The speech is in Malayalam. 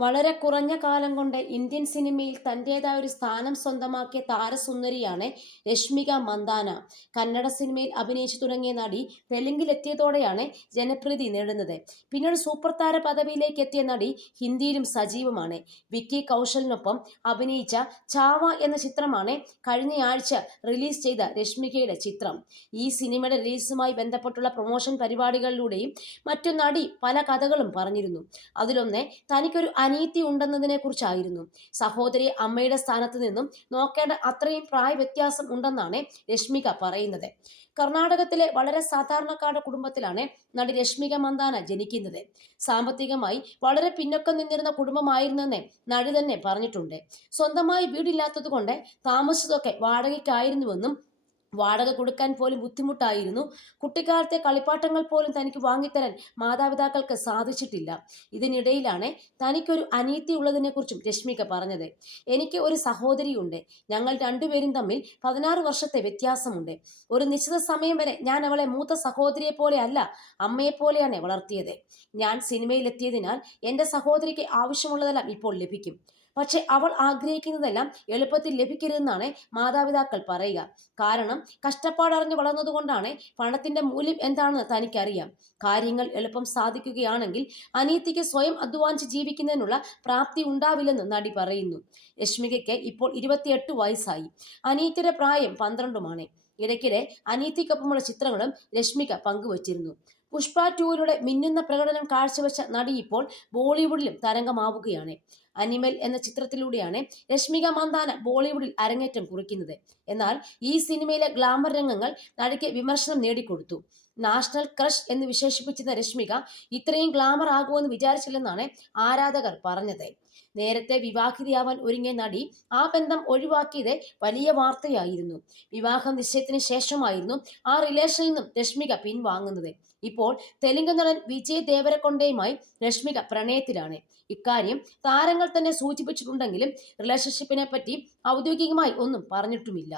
വളരെ കുറഞ്ഞ കാലം കൊണ്ട് ഇന്ത്യൻ സിനിമയിൽ തന്റേതായ ഒരു സ്ഥാനം സ്വന്തമാക്കിയ താരസുന്ദരിയാണ് രശ്മിക മന്ദാന. കന്നഡ സിനിമയിൽ അഭിനയിച്ചു തുടങ്ങിയ നടി തെലുങ്കിലെത്തിയതോടെയാണ് ജനപ്രീതി നേടുന്നത്. പിന്നീട് സൂപ്പർ താര പദവിയിലേക്ക് എത്തിയ നടി ഹിന്ദിയിലും സജീവമാണ്. വിക്കി കൗശലിനൊപ്പം അഭിനയിച്ച ചാവ എന്ന ചിത്രമാണ് കഴിഞ്ഞയാഴ്ച റിലീസ് ചെയ്ത രശ്മികയുടെ ചിത്രം. ഈ സിനിമയുടെ റിലീസുമായി ബന്ധപ്പെട്ടുള്ള പ്രൊമോഷൻ പരിപാടികളിലൂടെയും മറ്റു നടി പല കഥകളും പറഞ്ഞിരുന്നു. അതിലൊന്ന് തനിക്കൊരു അനീതി ഉണ്ടെന്നതിനെ കുറിച്ചായിരുന്നു. സഹോദരി അമ്മയുടെ സ്ഥാനത്ത് നിന്നും നോക്കേണ്ട അത്രയും പ്രായ വ്യത്യാസം ഉണ്ടെന്നാണ് രശ്മിക പറയുന്നത്. കർണാടകത്തിലെ വളരെ സാധാരണക്കാരുടെ കുടുംബത്തിലാണ് നടി രശ്മിക മന്ദാന ജനിക്കുന്നത്. സാമ്പത്തികമായി വളരെ പിന്നോക്കം നിന്നിരുന്ന കുടുംബമായിരുന്നെന്ന് നടി തന്നെ പറഞ്ഞിട്ടുണ്ട്. സ്വന്തമായി വീടില്ലാത്തത് കൊണ്ട് താമസിച്ചതൊക്കെ വാടകയ്ക്കായിരുന്നുവെന്നും വാടക കൊടുക്കാൻ പോലും ബുദ്ധിമുട്ടായിരുന്നു. കുട്ടിക്കാലത്തെ കളിപ്പാട്ടങ്ങൾ പോലും തനിക്ക് വാങ്ങിത്തരാൻ മാതാപിതാക്കൾക്ക് സാധിച്ചിട്ടില്ല. ഇതിനിടയിലാണ് തനിക്കൊരു അനീതി ഉള്ളതിനെക്കുറിച്ചും രശ്മിക പറഞ്ഞത്. എനിക്ക് ഒരു സഹോദരിയുണ്ട്. ഞങ്ങൾ രണ്ടുപേരും തമ്മിൽ 16 വർഷത്തെ വ്യത്യാസമുണ്ട്. ഒരു നിശ്ചിത സമയം വരെ ഞാൻ അവളെ മൂത്ത സഹോദരിയെ പോലെ അല്ല, അമ്മയെ പോലെയാണ് വളർത്തിയത്. ഞാൻ സിനിമയിലെത്തിയതിനാൽ എൻ്റെ സഹോദരിക്ക് ആവശ്യമുള്ളതെല്ലാം ഇപ്പോൾ ലഭിക്കും. പക്ഷെ അവൾ ആഗ്രഹിക്കുന്നതെല്ലാം എളുപ്പത്തിൽ ലഭിക്കരുതെന്നാണ് മാതാപിതാക്കൾ പറയുക. കാരണം കഷ്ടപ്പാടറിഞ്ഞ് വളർന്നതുകൊണ്ടാണ് പണത്തിന്റെ മൂല്യം എന്താണെന്ന് തനിക്കറിയാം. കാര്യങ്ങൾ എളുപ്പം സാധിക്കുകയാണെങ്കിൽ അനീതിക്ക് സ്വയം അധ്വാനിച്ച് ജീവിക്കുന്നതിനുള്ള പ്രാപ്തി ഉണ്ടാവില്ലെന്ന് നടി പറയുന്നു. രശ്മികയ്ക്ക് ഇപ്പോൾ 28 വയസ്സായി. അനീതിയുടെ പ്രായം 12-മാണ്. ഇടയ്ക്കിടെ അനീതിക്കൊപ്പമുള്ള ചിത്രങ്ങളും രശ്മിക പങ്കുവച്ചിരുന്നു. പുഷ്പ 2-യിലൂടെ മിന്നുന്ന പ്രകടനം കാഴ്ചവെച്ച നടി ഇപ്പോൾ ബോളിവുഡിലും തരംഗമാവുകയാണ്. അനിമൽ എന്ന ചിത്രത്തിലൂടെയാണ് രശ്മിക മന്ദാന ബോളിവുഡിൽ അരങ്ങേറ്റം കുറിക്കുന്നത്. എന്നാൽ ഈ സിനിമയിലെ ഗ്ലാമർ രംഗങ്ങൾ നടിക്ക് വിമർശനം നേടിക്കൊടുത്തു. നാഷണൽ ക്രഷ് എന്ന് വിശേഷിപ്പിച്ചിരുന്ന രശ്മിക ഇത്രയും ഗ്ലാമർ ആകുമെന്ന് വിചാരിച്ചില്ലെന്നാണ് ആരാധകർ പറഞ്ഞത്. നേരത്തെ വിവാഹിതയാവാൻ ഒരുങ്ങിയ നടി ആ ബന്ധം ഒഴിവാക്കിയത് വലിയ വാർത്തയായിരുന്നു. വിവാഹ നിശ്ചയത്തിന് ശേഷമായിരുന്നു ആ റിലേഷനിൽ നിന്നും രശ്മിക പിൻവാങ്ങുന്നത്. ഇപ്പോൾ തെലുങ്ക് നടൻ വിജയ് ദേവരകൊണ്ടയുമായി രശ്മിക പ്രണയത്തിലാണ്. ഇക്കാര്യം താരങ്ങൾ തന്നെ സൂചിപ്പിച്ചിട്ടുണ്ടെങ്കിലും റിലേഷൻഷിപ്പിനെ പറ്റി ഔദ്യോഗികമായി ഒന്നും പറഞ്ഞിട്ടുമില്ല.